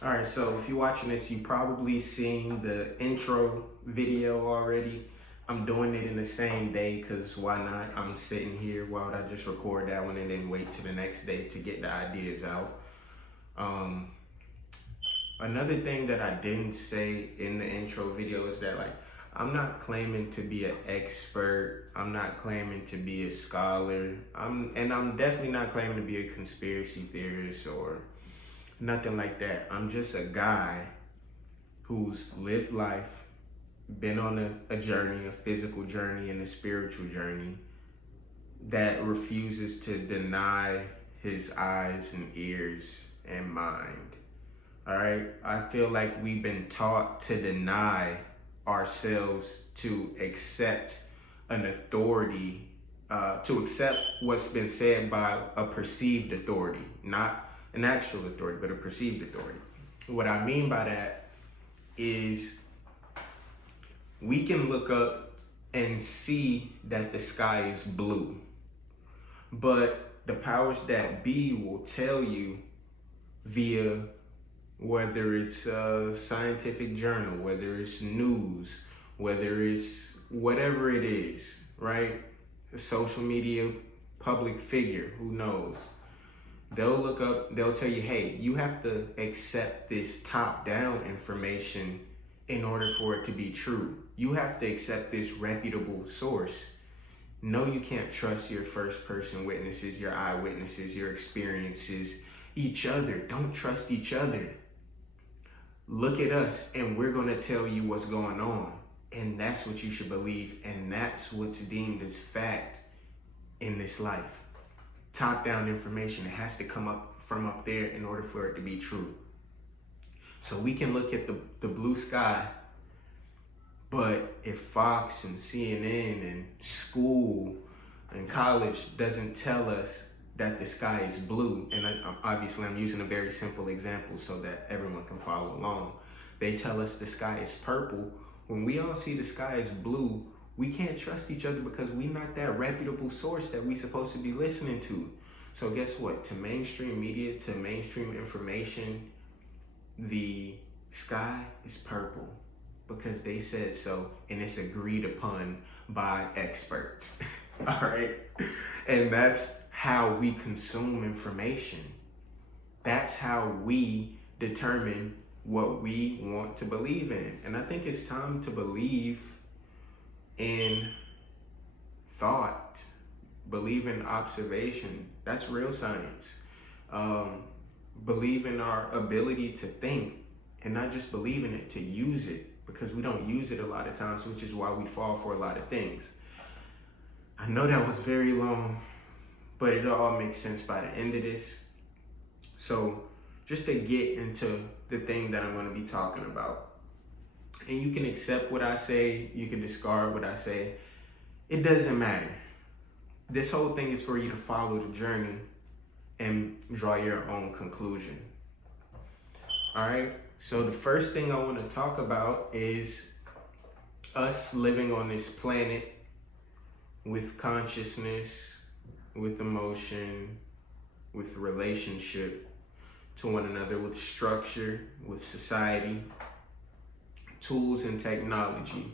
All right, so if you're watching this, you probably seen the intro video already. I'm doing it in the same day because why not? I'm sitting here, why would I just record that one and then wait to the next day to get the ideas out? Um, Another thing that I didn't say in the intro video is that I'm not claiming to be an expert. I'm not claiming to be a scholar. I'm definitely not claiming to be a conspiracy theorist or nothing like that. I'm just a guy who's lived life, been on a journey, a physical journey and a spiritual journey that refuses to deny his eyes and ears and mind. All right. I feel like we've been taught to deny ourselves to accept an authority, to accept what's been said by a perceived authority, not an actual authority, but a perceived authority. What I mean by that is we can look up and see that the sky is blue, but the powers that be will tell you via whether it's a scientific journal, whether it's news, whether it's whatever it is, right? A social media public figure, who knows? They'll look up, they'll tell you, hey, you have to accept this top-down information in order for it to be true. You have to accept this reputable source. No, you can't trust your first-person witnesses, your eyewitnesses, your experiences, each other. Don't trust each other. Look at us and we're going to tell you what's going on. And that's what you should believe. And that's what's deemed as fact in this life. Top-down information, it has to come up from up there in order for it to be true. So we can look at the blue sky, but if Fox and CNN and school and college doesn't tell us that the sky is blue, and obviously I'm using a very simple example so that everyone can follow along. They tell us the sky is purple. When we all see the sky is blue, we can't trust each other because we're not that reputable source that we're supposed to be listening to. So guess what? To mainstream media, to mainstream information, the sky is purple because they said so and it's agreed upon by experts. All right? And that's how we consume information. That's how we determine what we want to believe in. And I think it's time to believe in thought, believe in observation. That's real science. Believe in our ability to think and not just believe in it, to use it, because we don't use it a lot of times, which is why we fall for a lot of things. I know that was very long, but it all makes sense by the end of this. So just to get into the thing that I'm going to be talking about, and you can accept what I say, you can discard what I say, it doesn't matter. This whole thing is for you to follow the journey and draw your own conclusion. All right, so the first thing I want to talk about is us living on this planet with consciousness, with emotion, with relationship to one another, with structure, with society, tools and technology.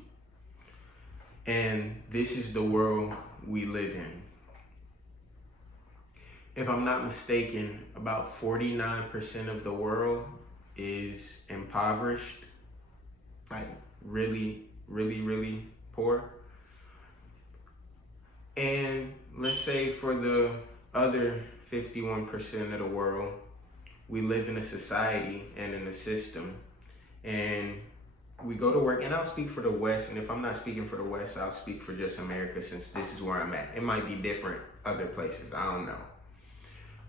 And this is the world we live in. If I'm not mistaken, about 49% of the world is impoverished, like really, really, really poor. And let's say for the other 51% of the world, we live in a society and in a system, and we go to work, and I'll speak for the West, and if I'm not speaking for the West, I'll speak for just America since this is where I'm at. It might be different other places, I don't know.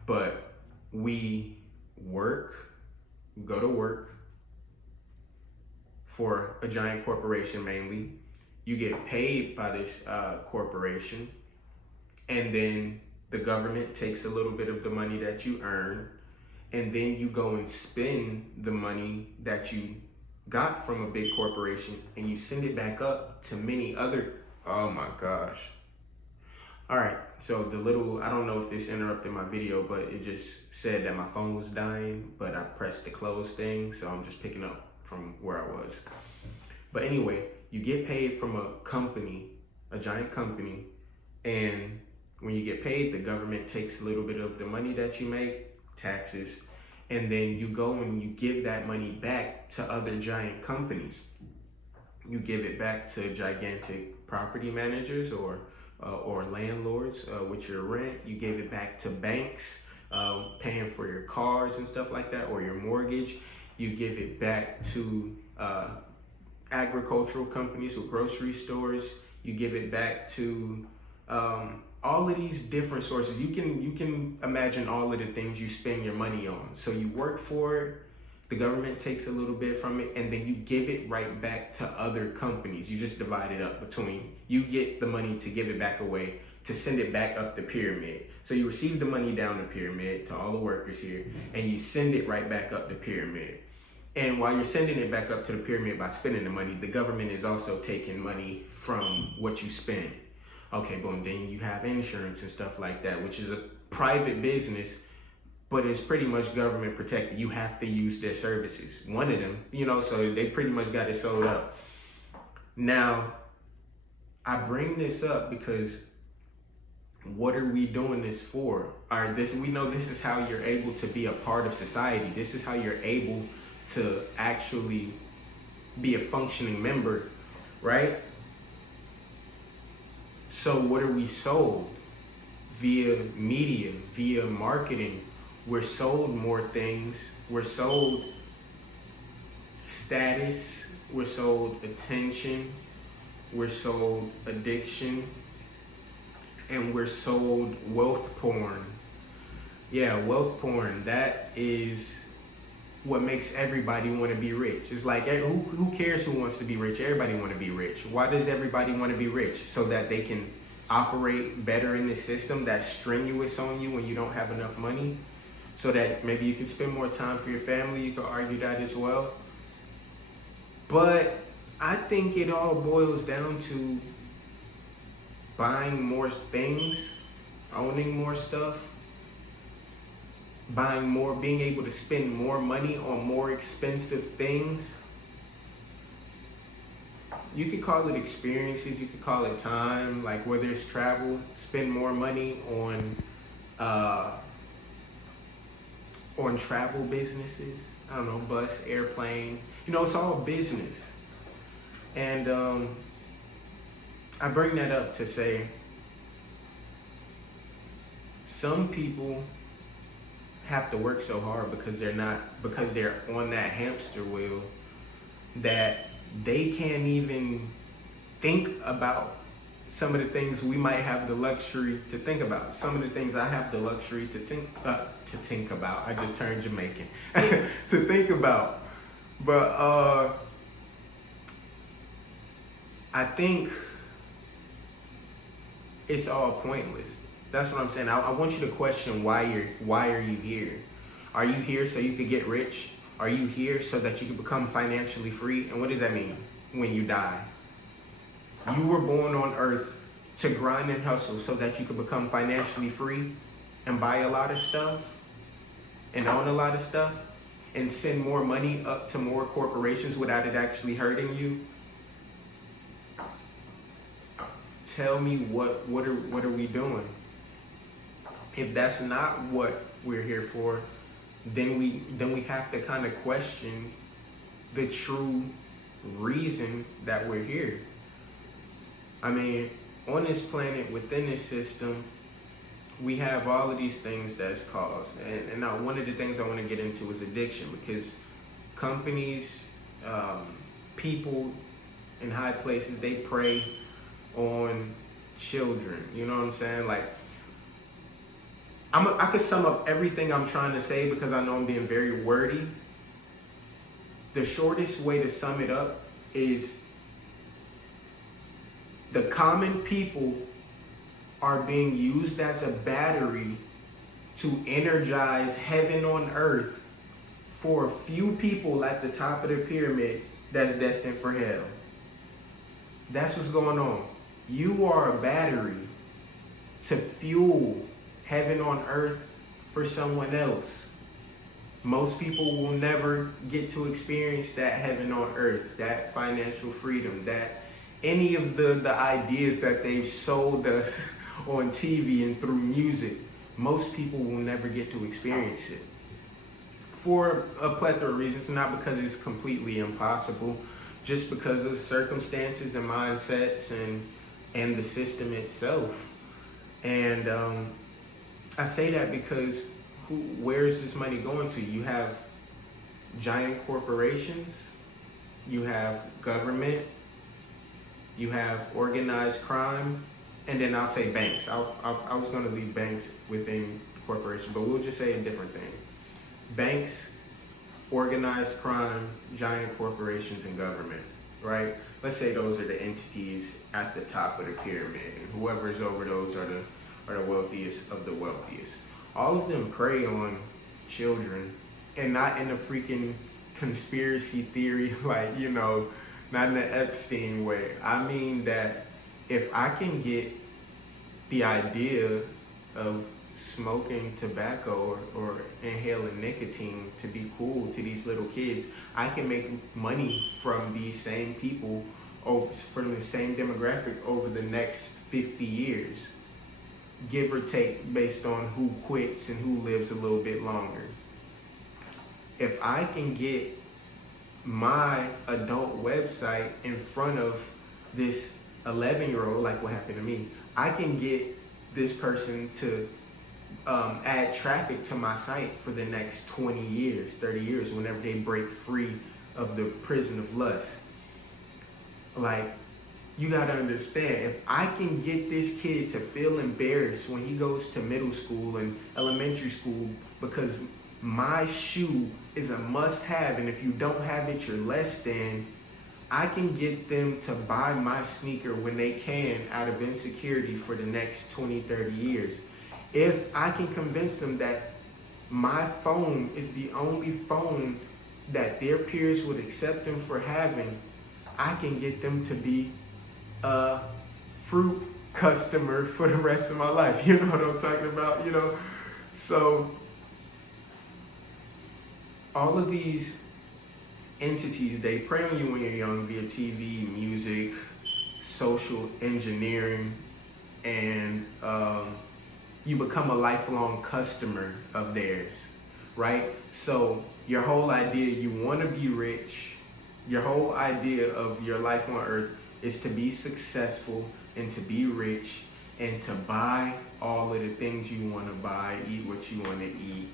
But we work, go to work for a giant corporation mainly. You get paid by this corporation, and then the government takes a little bit of the money that you earn, and then you go and spend the money that you got from a big corporation and you send it back up to many other, oh my gosh, All right, so I don't know if this interrupted my video, but it just said that my phone was dying, but I pressed the close thing, so I'm just picking up from where I was. But anyway, you get paid from a company, a giant company, and when you get paid, the government takes a little bit of the money that you make, taxes, and then you go and you give that money back to other giant companies. You give it back to gigantic property managers or landlords with your rent. You gave it back to banks, paying for your cars and stuff like that, or your mortgage. You give it back to agricultural companies or grocery stores. You give it back to all of these different sources. You can imagine all of the things you spend your money on. So you work for it, the government takes a little bit from it, and then you give it right back to other companies. You just divide it up between, you get the money to give it back away, to send it back up the pyramid. So you receive the money down the pyramid to all the workers here, and you send it right back up the pyramid. And while you're sending it back up to the pyramid by spending the money, the government is also taking money from what you spend. Okay, boom, then you have insurance and stuff like that, which is a private business, but it's pretty much government protected. You have to use their services. One of them, so they pretty much got it sold up. Now, I bring this up because what are we doing this for? We know this is how you're able to be a part of society. This is how you're able to actually be a functioning member, right? So what are we sold? Via media, via marketing, we're sold more things. We're sold status, we're sold attention, we're sold addiction, and we're sold wealth porn. Yeah, wealth porn, that is what makes everybody want to be rich. It's like, who cares who wants to be rich? Everybody want to be rich. Why does everybody want to be rich? So that they can operate better in the system that's strenuous on you when you don't have enough money, so that maybe you can spend more time for your family. You could argue that as well. But I think it all boils down to buying more things, owning more stuff, buying more, being able to spend more money on more expensive things. You could call it experiences, you could call it time, like whether it's travel, spend more money on travel businesses. I don't know, bus, airplane, it's all business. And I bring that up to say, some people have to work so hard because they're on that hamster wheel that they can't even think about some of the things we might have the luxury to think about. Some of the things I have the luxury to think about. I just turned Jamaican. To think about. But I think it's all pointless. That's what I'm saying. I want you to question why are you here? Are you here so you could get rich? Are you here so that you can become financially free? And what does that mean when you die? You were born on earth to grind and hustle so that you could become financially free and buy a lot of stuff and own a lot of stuff and send more money up to more corporations without it actually hurting you. Tell me what are we doing? If that's not what we're here for, then we have to kind of question the true reason that we're here. I mean, on this planet, within this system, we have all of these things that's caused. And now one of the things I want to get into is addiction, because companies, people in high places, they prey on children. You know what I'm saying? Like, I could sum up everything I'm trying to say because I know I'm being very wordy. The shortest way to sum it up is the common people are being used as a battery to energize heaven on earth for a few people at the top of the pyramid that's destined for hell. That's what's going on. You are a battery to fuel heaven on earth for someone else. Most people will never get to experience that heaven on earth, that financial freedom, that any of the ideas that they've sold us on TV and through music. Most people will never get to experience it for a plethora of reasons, not because it's completely impossible, just because of circumstances and mindsets and the system itself. And I say that because where is this money going to? You have giant corporations, you have government, you have organized crime, and then I'll say banks. I was going to leave banks within corporation, but we'll just say a different thing. Banks, organized crime, giant corporations, and government, right? Let's say those are the entities at the top of the pyramid, and whoever's over those are the wealthiest of the wealthiest. All of them prey on children, and not in a freaking conspiracy theory, like, you know, not in the Epstein way. I mean that if I can get the idea of smoking tobacco or inhaling nicotine to be cool to these little kids, I can make money from these same people, from the same demographic over the next 50 years, give or take, based on who quits and who lives a little bit longer. If I can get my adult website in front of this 11-year-old, like what happened to me, I can get this person to add traffic to my site for the next 20 years, 30 years, whenever they break free of the prison of lust. Like, you gotta understand, if I can get this kid to feel embarrassed when he goes to middle school and elementary school because my shoe is a must-have, and if you don't have it, you're less than, I can get them to buy my sneaker when they can out of insecurity for the next 20, 30 years. If I can convince them that my phone is the only phone that their peers would accept them for having, I can get them to be a fruit customer for the rest of my life. You know what I'm talking about, you know? So all of these entities, they prey on you when you're young via TV, music, social engineering, and you become a lifelong customer of theirs, right? So your whole idea, you want to be rich, your whole idea of your life on earth is to be successful and to be rich and to buy all of the things you want to buy, eat what you want to eat.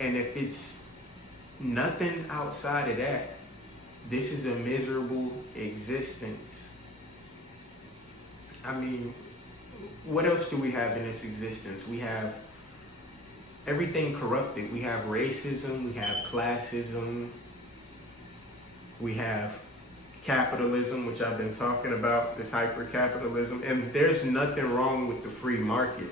And if it's nothing outside of that, this is a miserable existence. I mean, what else do we have in this existence? We have everything corrupted. We have racism, we have classism, we have capitalism, which I've been talking about, this hyper-capitalism. And there's nothing wrong with the free market.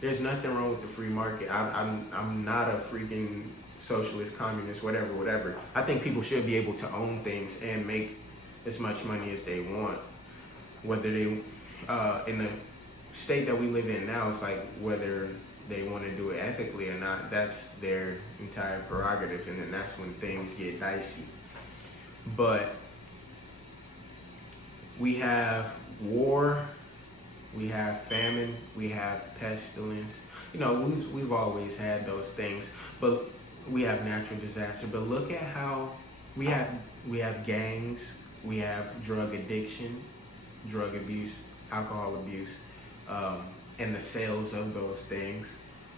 There's nothing wrong with the free market. I'm not a freaking socialist, communist, whatever. I think people should be able to own things and make as much money as they want. Whether they, in the state that we live in now, it's like whether they want to do it ethically or not, that's their entire prerogative, and then that's when things get dicey. But we have war, we have famine, we have pestilence. You know, we've always had those things, but we have natural disaster. But look at how we have gangs, we have drug addiction, drug abuse, alcohol abuse, and the sales of those things.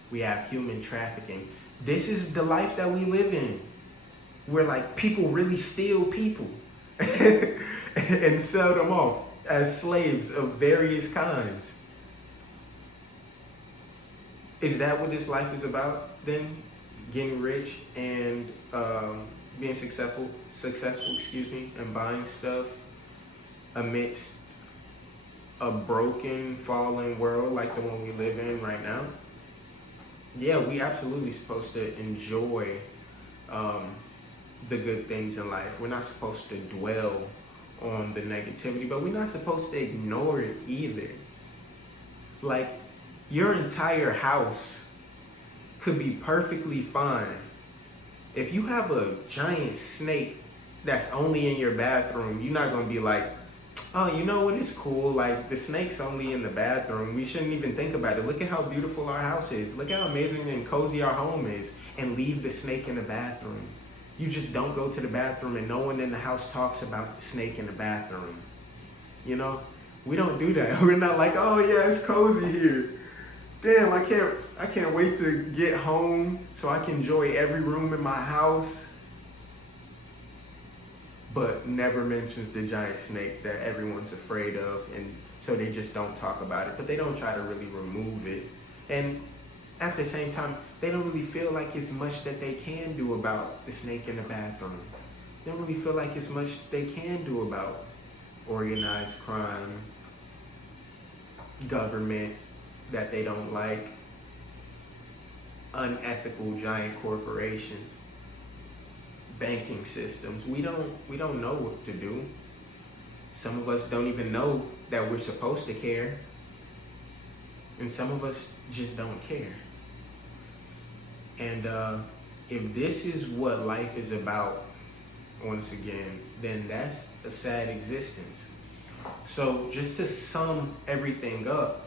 We have human trafficking. This is the life that we live in, where like people really steal people and sell them off as slaves of various kinds. Is that what this life is about then? Getting rich and being successful, and buying stuff amidst a broken, fallen world like the one we live in right now? Yeah, we absolutely supposed to enjoy the good things in life. We're not supposed to dwell on the negativity, but we're not supposed to ignore it either. Like, Your entire house could be perfectly fine. If you have a giant snake that's only in your bathroom, you're not gonna be like, oh, you know what, it's cool, like the snake's only in the bathroom. We shouldn't even think about it. Look at how beautiful our house is. Look how amazing and cozy our home is, and leave the snake in the bathroom. You just don't go to the bathroom and no one in the house talks about the snake in the bathroom. You know, we don't do that. We're not like, oh yeah, it's cozy here. Damn, I can't wait to get home so I can enjoy every room in my house. But never mentions the giant snake that everyone's afraid of, and so they just don't talk about it. But they don't try to really remove it. And at the same time, they don't really feel like it's much that they can do about the snake in the bathroom. They don't really feel like it's much they can do about organized crime, government that they don't like, unethical giant corporations, banking systems. We don't know what to do. Some of us don't even know that we're supposed to care, and some of us just don't care. And if this is what life is about, once again, then that's a sad existence. So just to sum everything up,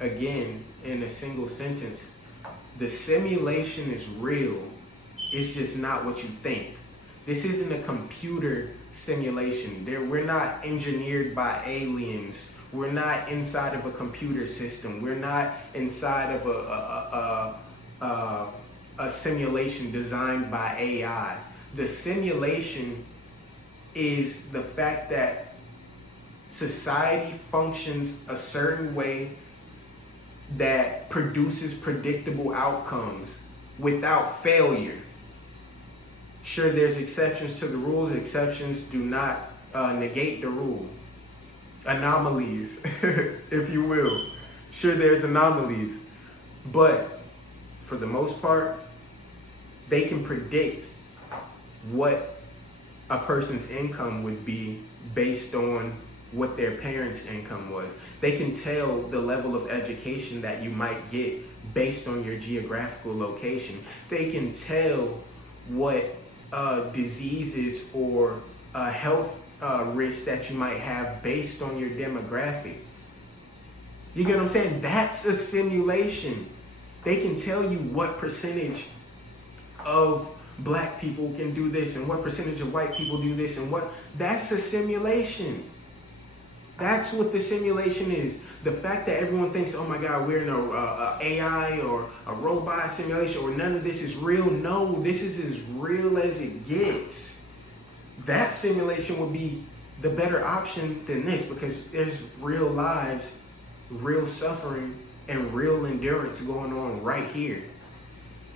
again, in a single sentence, the simulation is real. It's just not what you think. This isn't a computer simulation. We're not engineered by aliens. We're not inside of a computer system. We're not inside of a simulation designed by AI. The simulation is the fact that society functions a certain way that produces predictable outcomes without failure. Sure, there's exceptions to the rules. Exceptions do not negate the rule. Anomalies, if you will. Sure, there's anomalies, but for the most part, they can predict what a person's income would be based on what their parents' income was. They can tell the level of education that you might get based on your geographical location. They can tell what diseases or health risks that you might have based on your demographic. You get what I'm saying? That's a simulation. They can tell you what percentage of black people can do this and what percentage of white people do this and what. That's a simulation. That's what the simulation is. The fact that everyone thinks, oh my God, we're in a AI or a robot simulation or none of this is real. No, this is as real as it gets. That simulation would be the better option than this, because there's real lives, real suffering, and real endurance going on right here.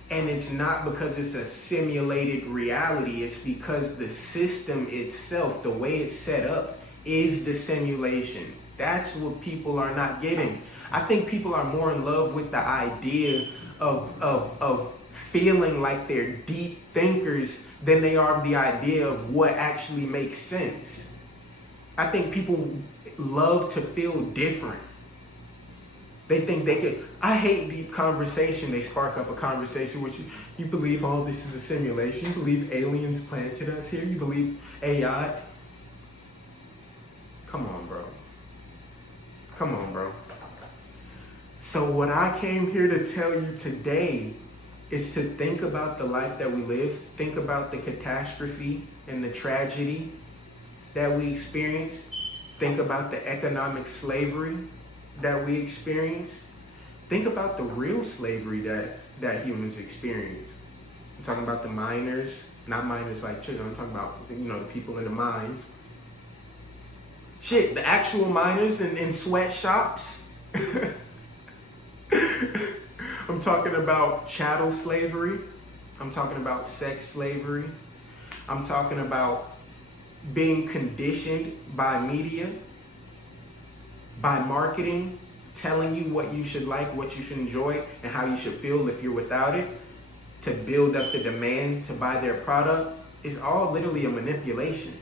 And it's not because it's a simulated reality. It's because the system itself, the way it's set up, is the simulation. That's what people are not getting. I think people are more in love with the idea of feeling like they're deep thinkers than they are the idea of what actually makes sense. I think people love to feel different. They think they could. I hate deep conversation. They spark up a conversation with you. You believe all this is a simulation? You believe aliens planted us here? You believe AI? Come on, bro. Come on, bro. So what I came here to tell you today is to think about the life that we live. Think about the catastrophe and the tragedy that we experienced. Think about the economic slavery that we experience. Think about the real slavery that humans experience. I'm talking about the miners, not miners like children. I'm talking about, the people in the mines. Shit, the actual miners in sweatshops. I'm talking about chattel slavery. I'm talking about sex slavery. I'm talking about being conditioned by media, by marketing, telling you what you should like, what you should enjoy, and how you should feel if you're without it, to build up the demand to buy their product. Is all literally a manipulation.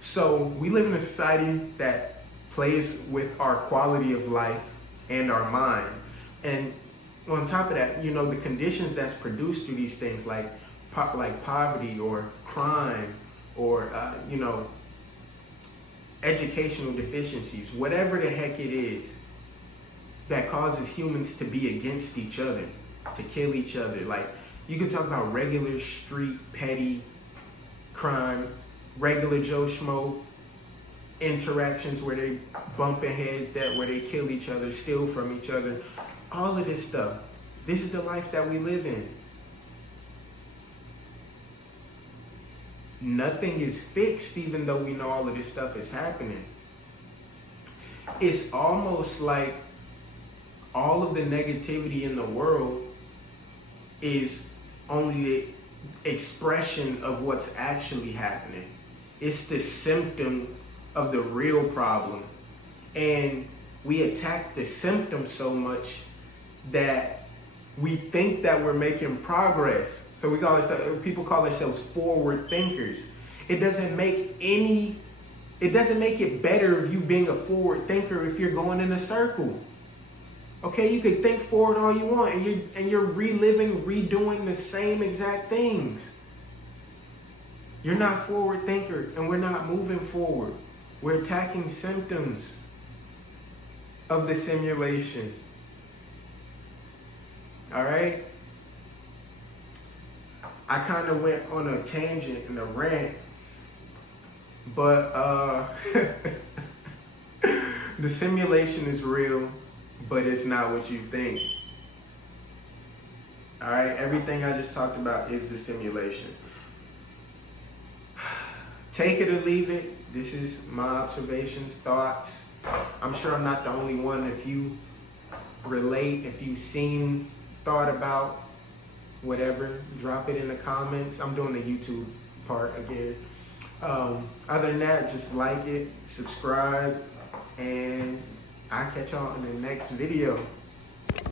So we live in a society that plays with our quality of life and our mind. And on top of that, you know, the conditions that's produced through these things, like poverty or crime or you know, educational deficiencies, whatever the heck it is that causes humans to be against each other, to kill each other. Like, you can talk about regular street petty crime, regular Joe Schmo interactions where they bumping heads, where they kill each other, steal from each other, all of this stuff. This is the life that we live in. Nothing is fixed, even though we know all of this stuff is happening. It's almost like all of the negativity in the world is only the expression of what's actually happening. It's the symptom of the real problem. And we attack the symptom so much that we think that we're making progress. So we call ourselves, people call themselves forward thinkers. It doesn't make it better of you being a forward thinker if you're going in a circle. Okay, you can think forward all you want, and you're redoing the same exact things. You're not forward thinker, and we're not moving forward. We're attacking symptoms of the simulation. All right? I kind of went on a tangent and a rant, but the simulation is real, but it's not what you think. All right? Everything I just talked about is the simulation. Take it or leave it. This is my observations, thoughts. I'm sure I'm not the only one. If you relate, if you've seen, thought about, whatever, drop it in the comments. I'm doing the YouTube part again. Other than that, just like it, subscribe, and I'll catch y'all in the next video.